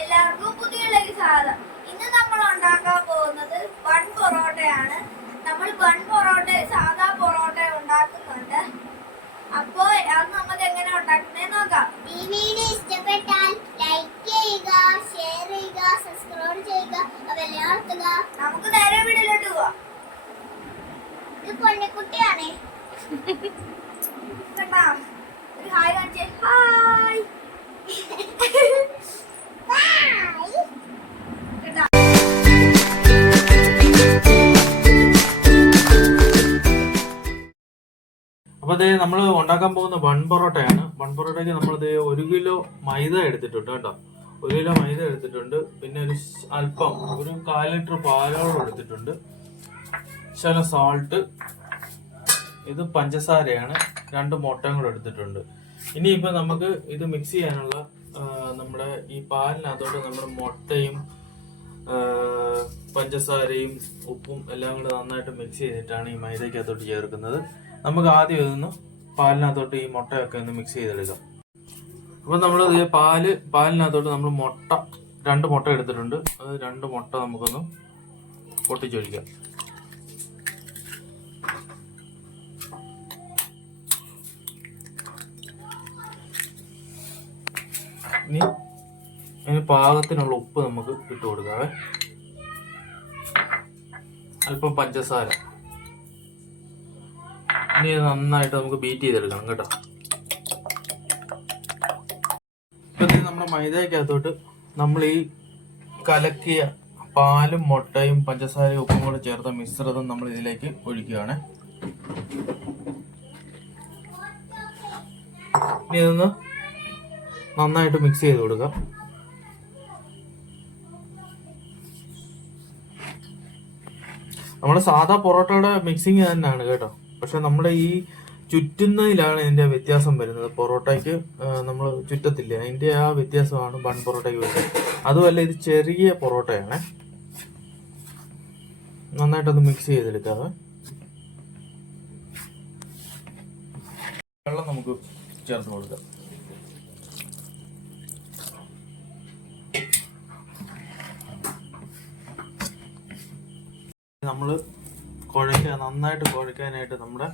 എല്ലാവർക്കും പുതിയൊരു സ്വാഗതം. ഇന്ന് നമ്മൾ ഉണ്ടാക്കാൻ പോകുന്നത് ബൺ പൊറോട്ടയാണ്. നമ്മൾ ബൺ പൊറോട്ട സാധാ പൊറോട്ട ഉണ്ടാക്കുന്നുണ്ട്. അപ്പോൾ അത് നമുക്ക് എങ്ങനെ ഉണ്ടാക്കുന്നത് നോക്കാം. ഈ വീഡിയോ ഇഷ്ടപ്പെട്ടാൽ ലൈക്ക് ചെയ്യുക, ഷെയർ ചെയ്യുക, സബ്സ്ക്രൈബ് ചെയ്യുക, ബെല്ലമർത്തുക. നമുക്ക് നേരെ വീഡിയോയിലോട്ട് പോവാം. ഇത് പൊന്നിക്കുട്ടിയാണ്. കണ്ടാ? ഒരു ഹായ് കാണിച്ചേ. ഹായ്. അപ്പൊ അതേ നമ്മൾ ഉണ്ടാക്കാൻ പോകുന്ന ബൺ പൊറോട്ടയാണ്. ബൺ പൊറോട്ടയ്ക്ക് നമ്മൾ 1 കിലോ മൈദ എടുത്തിട്ടുണ്ട് കേട്ടോ. 1 കിലോ മൈദ എടുത്തിട്ടുണ്ട്. പിന്നെ ഒരു അല്പം ഒരു 1/4 ലിറ്റർ പാലോളം എടുത്തിട്ടുണ്ട്. ശകലം സാൾട്ട്, ഇത് പഞ്ചസാരയാണ്, 2 മുട്ടയും കൂടെ എടുത്തിട്ടുണ്ട്. ഇനിയിപ്പോ നമുക്ക് ഇത് മിക്സ് ചെയ്യാനുള്ള നമ്മുടെ ഈ പാലിനകത്തോട്ട് നമ്മുടെ മുട്ടയും പഞ്ചസാരയും ഉപ്പും എല്ലാം കൂടെ നന്നായിട്ട് മിക്സ് ചെയ്തിട്ടാണ് ഈ മൈദക്കകത്തോട്ട് ചേർക്കുന്നത്. നമുക്ക് ആദ്യം ഇതൊന്ന് പാലിനകത്തോട്ട് ഈ മുട്ടയൊക്കെ ഒന്ന് മിക്സ് ചെയ്തെടുക്കാം. അപ്പൊ നമ്മൾ പാലിനകത്തോട്ട് നമ്മൾ 2 മുട്ട എടുത്തിട്ടുണ്ട്. അത് 2 മുട്ട നമുക്കൊന്ന് പൊട്ടിച്ചൊഴിക്കാം. ഇനി അതിന് പാകത്തിനുള്ള ഉപ്പ് നമുക്ക് ഇട്ട് കൊടുക്കാവേ. അല്പം പഞ്ചസാര. ഇനി നന്നായിട്ട് നമുക്ക് ബീറ്റ് ചെയ്തെടുക്കണം കേട്ടോ. ഇപ്പം നമ്മുടെ മൈദയ്ക്കകത്തോട്ട് നമ്മൾ ഈ കലക്കിയ പാലും മുട്ടയും പഞ്ചസാരയും ഉപ്പും കൂടെ ചേർത്ത മിശ്രിതം നമ്മൾ ഇതിലേക്ക് ഒഴിക്കുകയാണ്. ഇനി ഇതൊന്ന് നന്നായിട്ട് മിക്സ് ചെയ്ത് കൊടുക്കാം. നമ്മുടെ സാധാ പൊറോട്ടയുടെ മിക്സിങ് തന്നെയാണ് കേട്ടോ. പക്ഷെ നമ്മുടെ ഈ ചുറ്റുന്നതിലാണ് ഇതിന്റെ വ്യത്യാസം വരുന്നത്. പൊറോട്ടയ്ക്ക് നമ്മൾ ചുറ്റത്തില്ല, അതിന്റെ ആ വ്യത്യാസമാണ് ബൺ പൊറോട്ടയ്ക്ക് വരുന്നത്. അതുമല്ല, ഇത് ചെറിയ പൊറോട്ടയാണ്. നന്നായിട്ടൊന്ന് മിക്സ് ചെയ്തെടുക്കാതെ വെള്ളം നമുക്ക് ചേർത്ത് കൊടുക്കാം. നമ്മൾ നന്നായിട്ട് കുഴയ്ക്കാനായിട്ട് നമ്മുടെ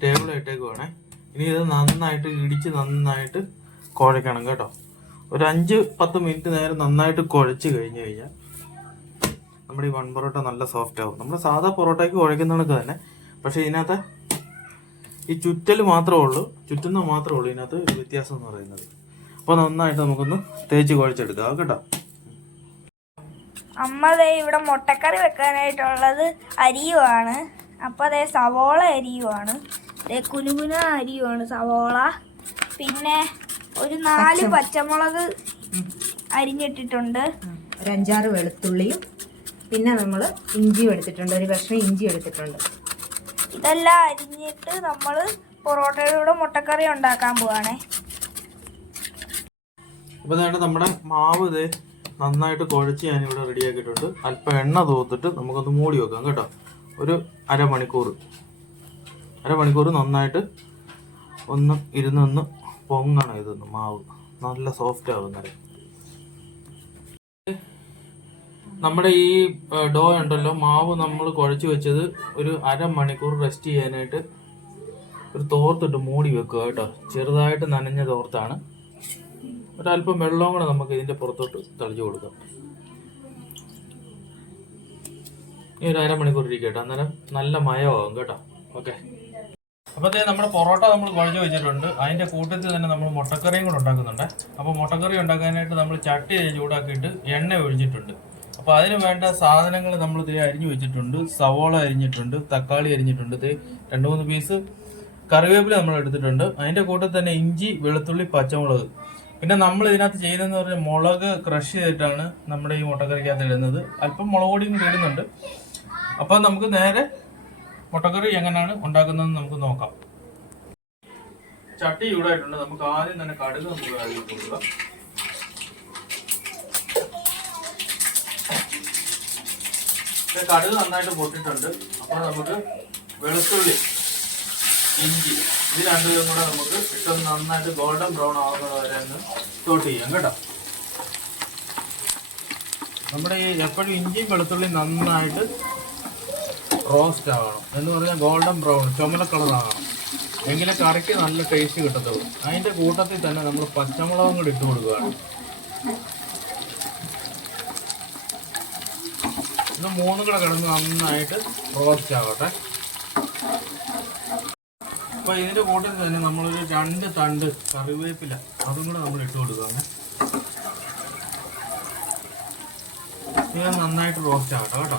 ടേബിൾ ഇട്ടേക്ക് വേണേ. ഇനി ഇത് നന്നായിട്ട് ഇടിച്ച് നന്നായിട്ട് കുഴയ്ക്കണം കേട്ടോ. ഒരു 5-10 മിനിറ്റ് നേരം നന്നായിട്ട് കുഴച്ച് കഴിഞ്ഞ് കഴിഞ്ഞാൽ നമ്മുടെ ഈ ബൺ പൊറോട്ട നല്ല സോഫ്റ്റ് ആവും. നമ്മൾ സാധാ പൊറോട്ടയ്ക്ക് കുഴയ്ക്കുന്നതൊക്കെ തന്നെ. പക്ഷെ ഇതിനകത്ത് ഈ ചുറ്റുന്ന മാത്രമേ ഉള്ളൂ ഇതിനകത്ത് വ്യത്യാസം എന്ന് പറയുന്നത്. അപ്പോൾ നന്നായിട്ട് നമുക്കൊന്ന് തേച്ച് കുഴച്ചെടുക്കാം കേട്ടോ. അമ്മ ദേ ഇവിടെ മുട്ടക്കറി വെക്കാനായിട്ടുള്ളത് അരിയുവാണ്. അപ്പോൾ അതേ സവോള അരിയുവാണ്, കുനുകുന അരിയുവാണ് സവോള. പിന്നെ ഒരു 4 പച്ചമുളക് അരിഞ്ഞിട്ടിട്ടുണ്ട്, ഒരു 5-6 വെളുത്തുള്ളിയും പിന്നെ നമ്മൾ ഇഞ്ചിയും എടുത്തിട്ടുണ്ട്, ഒരു കഷ്ണം ഇഞ്ചി എടുത്തിട്ടുണ്ട്. ഇതെല്ലാം അരിഞ്ഞിട്ട് നമ്മൾ പൊറോട്ടയുടെ കൂടെ മുട്ടക്കറി ഉണ്ടാക്കാൻ പോവാണേ. അപ്പോൾ നമ്മുടെ മാവ് ഇതേ നന്നായിട്ട് കുഴച്ച് ഞാനിവിടെ റെഡിയാക്കിയിട്ടുണ്ട്. അല്പം എണ്ണ തൂത്തിട്ട് നമുക്കൊന്ന് മൂടി വെക്കാം കേട്ടോ. ഒരു അരമണിക്കൂർ നന്നായിട്ട് ഒന്ന് ഇരുന്നൊന്ന് പൊങ്ങണം. ഇതൊന്ന് മാവ് നല്ല സോഫ്റ്റ് ആവുന്നത്. നമ്മുടെ ഈ ഡോ ഉണ്ടല്ലോ, മാവ് നമ്മൾ കുഴച്ച് വെച്ചത് ഒരു അരമണിക്കൂർ റെസ്റ്റ് ചെയ്യാനായിട്ട് ഒരു തോർത്തിട്ട് മൂടി വെക്കുക കേട്ടോ. ചെറുതായിട്ട് നനഞ്ഞ തോർത്താണ്. ഒരല്പം വെള്ളവും കൂടെ നമുക്ക് ഇതിന്റെ പുറത്തോട്ട് തളിച്ചു കൊടുക്കാം. ഈ ഒരു അരമണിക്കൂർ ഇരിക്കട്ടെ, അന്നേരം നല്ല മയമാകും കേട്ടോ. ഓക്കെ, അപ്പോഴത്തേ നമ്മുടെ പൊറോട്ട നമ്മൾ കുഴച്ച് വെച്ചിട്ടുണ്ട്. അതിന്റെ കൂട്ടത്തിൽ തന്നെ നമ്മൾ മുട്ടക്കറിയും കൂടെ ഉണ്ടാക്കുന്നുണ്ട്. അപ്പോൾ മുട്ടക്കറി ഉണ്ടാക്കാനായിട്ട് നമ്മൾ ചട്ടി ചൂടാക്കിയിട്ട് എണ്ണ ഒഴിച്ചിട്ടുണ്ട്. അപ്പോൾ അതിന് വേണ്ട സാധനങ്ങൾ നമ്മൾ അരിഞ്ഞു വെച്ചിട്ടുണ്ട്. സവോള അരിഞ്ഞിട്ടുണ്ട്, തക്കാളി അരിഞ്ഞിട്ടുണ്ട്, 2-3 പീസ് കറിവേപ്പില നമ്മൾ എടുത്തിട്ടുണ്ട്. അതിന്റെ കൂട്ടത്തിൽ തന്നെ ഇഞ്ചി, വെളുത്തുള്ളി, പച്ചമുളക്. പിന്നെ നമ്മൾ ഇതിനകത്ത് ചെയ്യുന്നതെന്ന് പറഞ്ഞാൽ മുളക് ക്രഷ് ചെയ്തിട്ടാണ് നമ്മുടെ ഈ മുട്ടക്കറിക്കകത്ത് ഇടുന്നത്. അല്പം മുളക് പൊടിയും ഇടുന്നുണ്ട്. അപ്പം നമുക്ക് നേരെ മുട്ടക്കറി എങ്ങനെയാണ് ഉണ്ടാക്കുന്നതെന്ന് നമുക്ക് നോക്കാം. ചട്ടി ചൂടായിട്ടുണ്ട്. നമുക്ക് ആദ്യം തന്നെ കടുക് നമുക്ക് അതിൽ കൊടുക്കുക. കടുക് നന്നായിട്ട് പൊട്ടിട്ടുണ്ട്. അപ്പോൾ നമുക്ക് വെളുത്തുള്ളി, ഇഞ്ചി, ഇത് 2 കൂടെ നമുക്ക് ഇട്ടൊന്ന് നന്നായിട്ട് ഗോൾഡൻ ബ്രൗൺ ആവുന്നത് വരെ ഒന്ന് സോട്ട് ചെയ്യാം കേട്ടോ. നമ്മുടെ ഈ എപ്പോഴും ഇഞ്ചിയും വെളുത്തുള്ളി നന്നായിട്ട് റോസ്റ്റ് ആകണം, എന്ന് പറഞ്ഞാൽ ഗോൾഡൻ ബ്രൗൺ ചുമല കളറാകണം, എങ്കിലേ കറിക്ക് നല്ല ടേസ്റ്റ് കിട്ടത്തുള്ളൂ. അതിൻ്റെ കൂട്ടത്തിൽ തന്നെ നമ്മൾ പച്ചമുളകും കൂടി ഇട്ട് കൊടുക്കുകയാണ്. ഇത് മൂന്നും കൂടെ കിടന്ന് നന്നായിട്ട് റോസ്റ്റ് ആകട്ടെ. അപ്പോൾ ഇതിൻ്റെ കൂട്ടത്തിൽ തന്നെ നമ്മളൊരു 2 തണ്ട് കറിവേപ്പില അതും കൂടെ നമ്മൾ ഇട്ട് കൊടുക്കുകയാണ്. ഇത് നന്നായിട്ട് റോസ്റ്റ് ആകട്ടെ കേട്ടോ.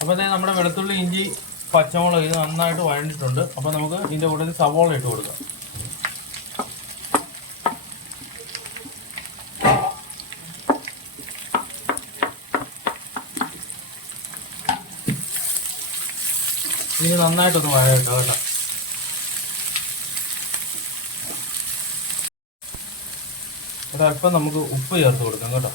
അപ്പോൾ അതായത് നമ്മുടെ വെളുത്തുള്ളി ഇഞ്ചി പച്ചമുളക് ഇത് നന്നായിട്ട് വഴണ്ടിട്ടുണ്ട്. അപ്പോൾ നമുക്ക് ഇതിൻ്റെ കൂട്ടത്തിൽ സവോള ഇട്ട് കൊടുക്കാം. ഇനി നന്നായിട്ടൊന്ന് വഴട്ടോ കേട്ടോ. ഒരല്പം നമുക്ക് ഉപ്പ് ചേർത്ത് കൊടുക്കാം കേട്ടോ.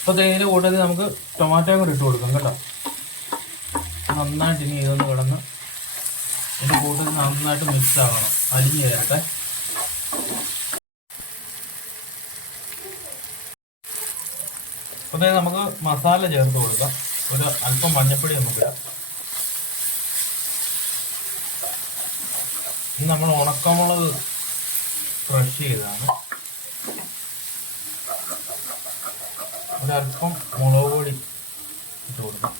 അപ്പോൾ ഇതിൻ്റെ കൂട്ടത്തിൽ നമുക്ക് ടൊമാറ്റോ കൂടി ഇട്ട് കൊടുക്കാം കേട്ടോ. നന്നായിട്ട് ഇനി ഇതൊന്ന് കിടന്ന് ഇതിൻ്റെ കൂട്ടത്തിൽ നന്നായിട്ട് മിക്സ് ആകണം, അലിഞ്ഞ് ചേരട്ടെ. അപ്പോൾ നമുക്ക് മസാല ചേർത്ത് കൊടുക്കാം. ഒരു അല്പം മഞ്ഞൾപ്പൊടി നമുക്ക് ഇടാം. ഇത് നമ്മൾ ഉണക്കമുളക് ക്രഷ് ചെയ്തതാണ്. ഒരല്പം മുളക് പൊടി ഇട്ട് കൊടുക്കാം.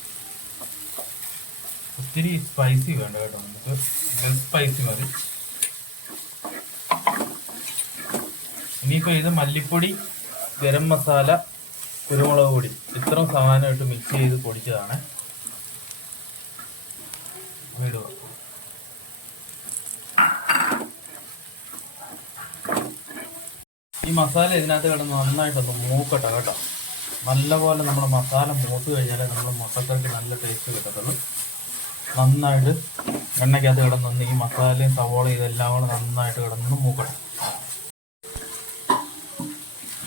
ഒത്തിരി സ്പൈസി വേണ്ട കേട്ടോ, നമുക്ക് ലെസ് സ്പൈസി മതി. ഇനിയിപ്പോൾ ഇത് മല്ലിപ്പൊടി, ഗരം മസാല, കുരുമുളക് പൊടി ഇത്രയും സാധനമായിട്ട് മിക്സ് ചെയ്ത് പൊടിച്ചതാണ്. ഇടുക. ഈ മസാല ഇതിനകത്ത് കിടന്ന് നന്നായിട്ടൊന്ന് മൂക്കട്ടെ കേട്ടോ. നല്ലപോലെ നമ്മൾ മസാല മൂത്ത് കഴിഞ്ഞാൽ നമ്മൾ മുട്ടക്കറിക്ക് നല്ല ടേസ്റ്റ് കിട്ടത്തുള്ളൂ. നന്നായിട്ട് എണ്ണയ്ക്കകത്ത് കിടന്ന് ഈ മസാലയും സവോളയും ഇതെല്ലാം കൂടെ നന്നായിട്ട് കിടന്ന് മൂക്കട്ടെ.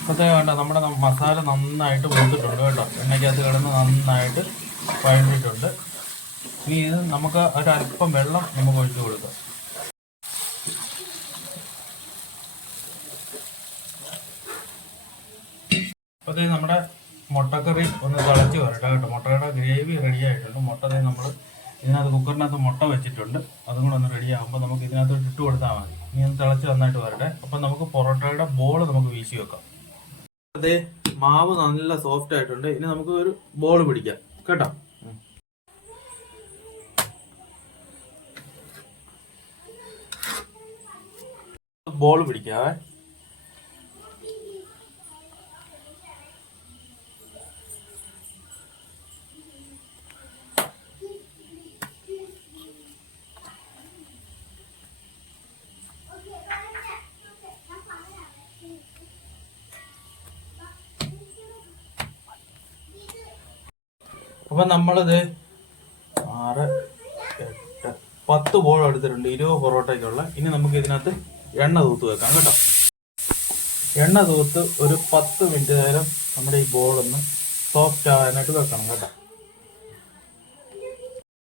ഇപ്പോഴത്തെ വേണ്ട നമ്മുടെ മസാല നന്നായിട്ട് മൂത്തിട്ടുണ്ട് കേട്ടോ. എണ്ണയ്ക്കകത്ത് കിടന്ന് നന്നായിട്ട് വഴണ്ടിട്ടുണ്ട്. ഇനി ഇത് നമുക്ക് ഒരല്പം വെള്ളം നമുക്ക് ഒഴിച്ചു കൊടുക്കാം. അപ്പോൾ നമ്മുടെ മുട്ടക്കറി ഒന്ന് തിളച്ച് വരട്ടെ കേട്ടോ. മുട്ടയുടെ ഗ്രേവി റെഡി ആയിട്ടുണ്ട്. മുട്ട നമ്മൾ ഇതിനകത്ത് കുക്കറിനകത്ത് മുട്ട വെച്ചിട്ടുണ്ട്. അതും കൂടെ ഒന്ന് റെഡി ആകുമ്പോൾ നമുക്ക് ഇതിനകത്ത് ഇട്ട് കൊടുത്താൽ മതി. ഇനി ഒന്ന് തിളച്ച് നന്നായിട്ട് വരട്ടെ. അപ്പം നമുക്ക് പൊറോട്ടയുടെ ബോൾ നമുക്ക് വീശി വെക്കാം. അതെ, മാവ് നല്ല സോഫ്റ്റ് ആയിട്ടുണ്ട്. ഇനി നമുക്ക് ഒരു ബോൾ പിടിക്കാം കേട്ടോ. ബോൾ പിടിക്കാവേ. അപ്പം നമ്മളിത് 6, 8, 10 ബോൾ എടുത്തിട്ടുണ്ട് 20 പൊറോട്ടയ്ക്കുള്ള. ഇനി നമുക്ക് ഇതിനകത്ത് എണ്ണ തൂത്ത് വെക്കാം കേട്ടോ. എണ്ണ തൂത്ത് ഒരു 10 മിനിറ്റ് നേരം നമ്മുടെ ഈ ബോളൊന്ന് സോഫ്റ്റ് ആകാനായിട്ട് വെക്കണം കേട്ടോ.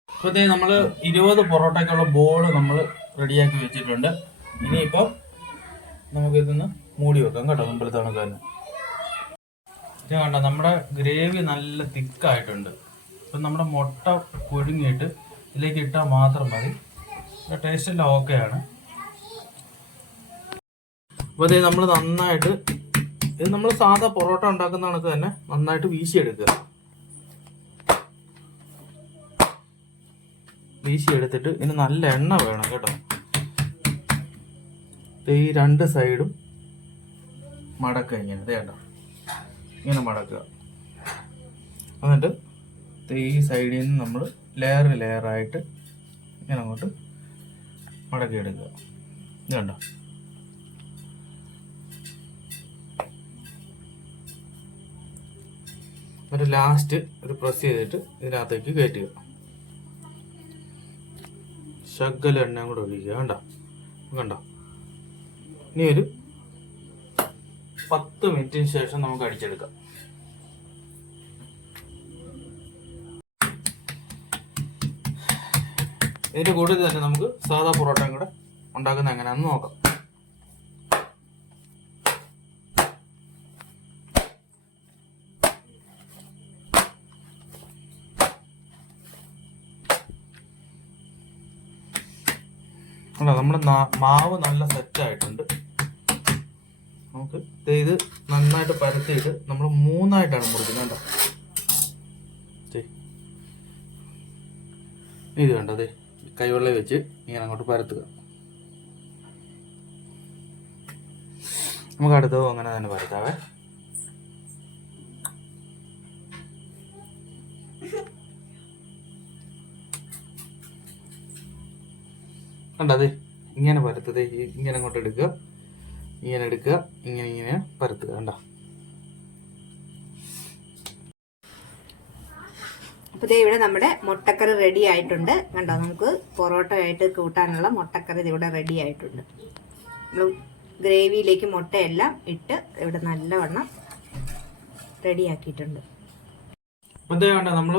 അപ്പോൾ ഇതേ നമ്മൾ 20 പൊറോട്ടയ്ക്കുള്ള ബോൾ നമ്മൾ റെഡിയാക്കി വെച്ചിട്ടുണ്ട്. ഇനിയിപ്പോൾ നമുക്കിതൊന്ന് മൂടി വെക്കാം കേട്ടോ. മുമ്പിൽ തണുക്ക് തന്നെ ഇത് കണ്ടോ, നമ്മുടെ ഗ്രേവി നല്ല തിക്കായിട്ടുണ്ട്. അപ്പം നമ്മുടെ മുട്ട പുഴുങ്ങിയിട്ട് ഇതിലേക്ക് ഇട്ടാൽ മാത്രം മതി. ടേസ്റ്റ് എല്ലാം ഓക്കെയാണ്. അപ്പോൾ ഇത് നമ്മൾ നന്നായിട്ട് ഇത് നമ്മൾ സാധാ പൊറോട്ട ഉണ്ടാക്കുന്ന കണക്ക് തന്നെ നന്നായിട്ട് വീശിയെടുക്കുക. വീശിയെടുത്തിട്ട് ഇതിന് നല്ല എണ്ണ വേണം കേട്ടോ. ഈ 2 സൈഡും മടക്കുക. ഇങ്ങനെ കേട്ടോ, ഇങ്ങനെ മടക്കുക. എന്നിട്ട് ഈ സൈഡിൽ നിന്ന് നമ്മൾ ലെയറായിട്ട് ഇങ്ങനെ അങ്ങോട്ട് മടക്കിയെടുക്കുക. ഇത് കണ്ടോ. എന്നിട്ട് ലാസ്റ്റ് ഒരു പ്രസ് ചെയ്തിട്ട് ഇതിനകത്തേക്ക് കയറ്റുക. ശകല എണ്ണയും കൂടെ ഒഴിക്കുക. കണ്ടോ. ഇനി ഒരു 10 മിനിറ്റിന് ശേഷം നമുക്ക് അടിച്ചെടുക്കാം. ഇതിൻ്റെ കൂട്ടത്തിൽ തന്നെ നമുക്ക് സാധാ പൊറോട്ടയും കൂടെ ഉണ്ടാക്കുന്നത് എങ്ങനെയാണെന്ന് നോക്കാം. അല്ല, നമ്മുടെ മാവ് നല്ല സെറ്റായിട്ടുണ്ട്. നമുക്ക് ഇത് നന്നായിട്ട് പരത്തിയിട്ട് നമ്മൾ 3ആയിട്ടാണ് മുറിക്കുന്നത് കേട്ടോ. ഇത് വേണ്ട, അതെ കൈവെള്ളം വെച്ച് ഇങ്ങനെ അങ്ങോട്ട് പരത്തുക. നമുക്ക് അടുത്തത് അങ്ങനെ തന്നെ പരത്താവേ. കണ്ടത് ഇങ്ങനെ പരത്തത്, ഇങ്ങനെ അങ്ങോട്ട് എടുക്കുക, ഇങ്ങനെ എടുക്കുക, ഇങ്ങനെ പരത്തുക. കണ്ടോ? അപ്പോൾ ഇവിടെ നമ്മുടെ മുട്ടക്കറി റെഡി ആയിട്ടുണ്ട്. കണ്ടോ? നമുക്ക് പൊറോട്ട ആയിട്ട് കൂട്ടാനുള്ള മുട്ടക്കറി ഇവിടെ റെഡി ആയിട്ടുണ്ട്. നമ്മൾ ഗ്രേവിയിലേക്ക് മുട്ടയെല്ലാം ഇട്ട് ഇവിടെ നല്ലവണ്ണം റെഡിയാക്കിയിട്ടുണ്ട്. അപ്പോൾ ഇതേ കണ്ടോ, നമ്മൾ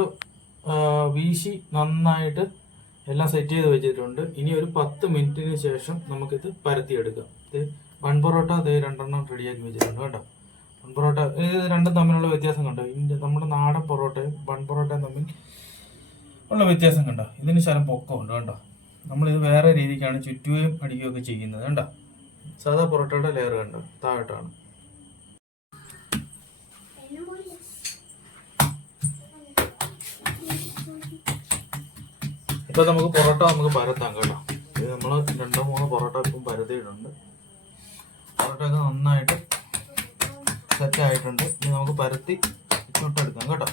വീശി നന്നായിട്ട് എല്ലാം സെറ്റ് ചെയ്ത് വെച്ചിട്ടുണ്ട്. ഇനി ഒരു 10 മിനിറ്റിന് ശേഷം നമുക്കിത് പരത്തിയെടുക്കാം. ഇത് 1 പൊറോട്ട ഇത് 2 റെഡിയാക്കി വെച്ചിട്ടുണ്ട് കേട്ടോ. 1 പൊറോട്ട ഇത് രണ്ടും തമ്മിലുള്ള വ്യത്യാസം കണ്ടോ? നമ്മുടെ നാടൻ പൊറോട്ടയും 1 പൊറോട്ടയും തമ്മിൽ ഉള്ള വ്യത്യാസം കണ്ടോ? ഇതിന് ശകലം പൊക്കമുണ്ട് കേട്ടോ. നമ്മളിത് വേറെ രീതിക്കാണ് ചുറ്റുകയും അടിക്കുകയൊക്കെ ചെയ്യുന്നത് കണ്ടോ. സാധാ പൊറോട്ടയുടെ ലെയർ കണ്ടോ താഴോട്ടാണ്. ഇപ്പൊ നമുക്ക് പൊറോട്ട നമുക്ക് പരത്താം കേട്ടോ. ഇത് നമ്മൾ 2-3 പൊറോട്ട ഇപ്പം പരത്തിയിട്ടുണ്ട്. പൊറോട്ട ഒക്കെ നന്നായിട്ട് സെറ്റ് ആയിട്ടുണ്ട്. ഇനി നമുക്ക് പരത്തി ചുട്ടെടുക്കാം കേട്ടോ.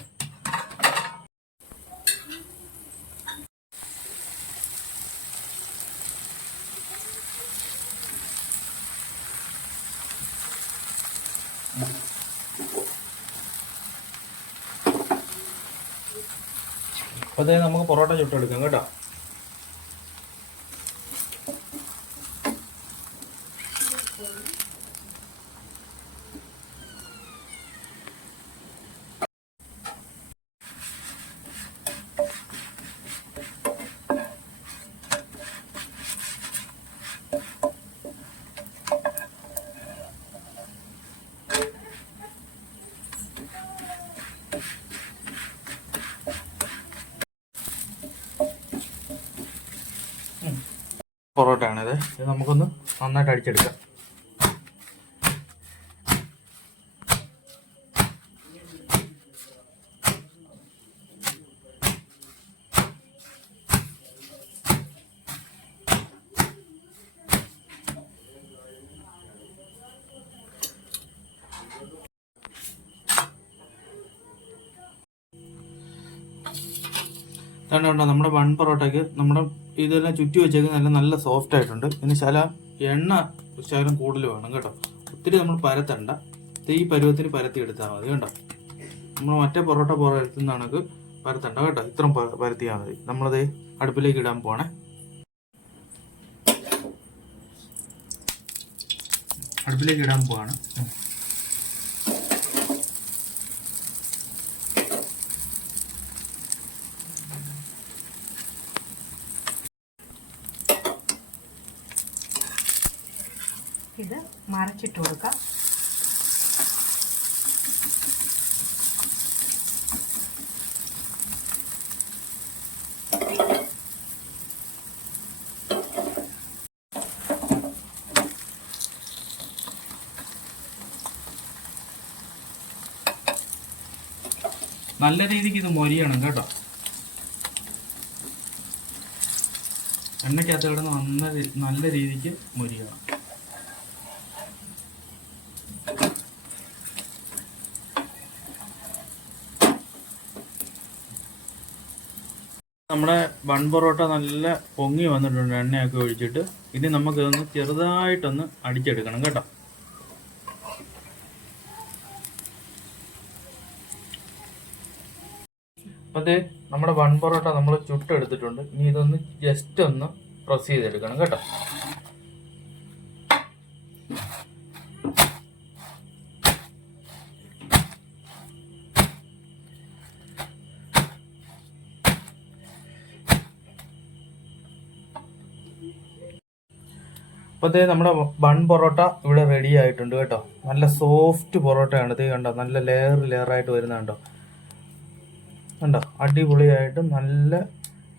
അപ്പൊ അതായത് നമുക്ക് പൊറോട്ട ചുട്ടെടുക്കാം കേട്ടോ. പൊറോട്ടയാണിത്. ഇത് നമുക്കൊന്ന് നന്നായിട്ട് അടിച്ചെടുക്കാം. കണ്ടോ, നമ്മുടെ 1 പൊറോട്ടയ്ക്ക് നമ്മുടെ ഇതെല്ലാം ചുറ്റി വെച്ചേക്ക് നല്ല സോഫ്റ്റ് ആയിട്ടുണ്ട്. ഇനി എണ്ണ ശകലം കൂടുതൽ വേണം കേട്ടോ. ഒത്തിരി നമ്മൾ പരത്തണ്ട. ഈ പരുവത്തിന് പരത്തി എടുത്താൽ മതി കേട്ടോ. നമ്മൾ മറ്റേ പൊറോട്ട പരത്തുന്ന കണക്ക് പരത്തണ്ട കേട്ടോ. ഇത്രയും പരത്തിയാൽ മതി. നമ്മളത് അടുപ്പിലേക്ക് ഇടാൻ പോണേ. അടുപ്പിലേക്ക് ഇടാൻ പോവാണ്. ഇത് മറച്ചിട്ട് കൊടുക്കാം. നല്ല രീതിക്ക് ഇത് മൊരിയണം കേട്ടോ. എണ്ണയ്ക്കകത്ത് കിടന്ന് നല്ല രീതിക്ക് മൊരിയണം. നമ്മുടെ 1 പൊറോട്ട നല്ല പൊങ്ങി വന്നിട്ടുണ്ട് എണ്ണയൊക്കെ ഒഴിച്ചിട്ട്. ഇനി നമുക്കിതൊന്ന് ചെറുതായിട്ടൊന്ന് അടിച്ചെടുക്കണം കേട്ടോ. അപ്പത്തേ നമ്മുടെ 1 പൊറോട്ട നമ്മൾ ചുട്ടെടുത്തിട്ടുണ്ട്. ഇനി ഇതൊന്ന് ജസ്റ്റ് ഒന്ന് പ്രസ് ചെയ്തെടുക്കണം കേട്ടോ. അപ്പോൾ നമ്മുടെ ബൺ പൊറോട്ട ഇവിടെ റെഡി ആയിട്ടുണ്ട് കേട്ടോ. നല്ല സോഫ്റ്റ് പൊറോട്ടയാണ്. ഇത് കണ്ടോ, നല്ല ലെയർ ആയിട്ട് വരുന്ന കണ്ടോ, കണ്ടോ, അടിപൊളിയായിട്ട് നല്ല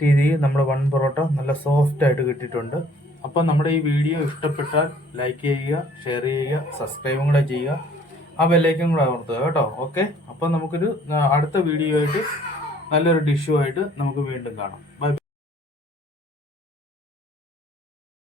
രീതിയിൽ നമ്മുടെ ബൺ പൊറോട്ട നല്ല സോഫ്റ്റ് ആയിട്ട് കിട്ടിയിട്ടുണ്ട്. അപ്പോൾ നമ്മുടെ ഈ വീഡിയോ ഇഷ്ടപ്പെട്ടാൽ ലൈക്ക് ചെയ്യുക, ഷെയർ ചെയ്യുക, സബ്സ്ക്രൈബും കൂടെ ചെയ്യുക, ആ ബെല്ലൈക്കൻ കൂടെ അമർത്തുക കേട്ടോ. ഓക്കെ, അപ്പോൾ നമുക്കൊരു അടുത്ത വീഡിയോ ആയിട്ട് നല്ലൊരു ഡിഷുമായിട്ട് നമുക്ക് വീണ്ടും കാണാം. Bye bye.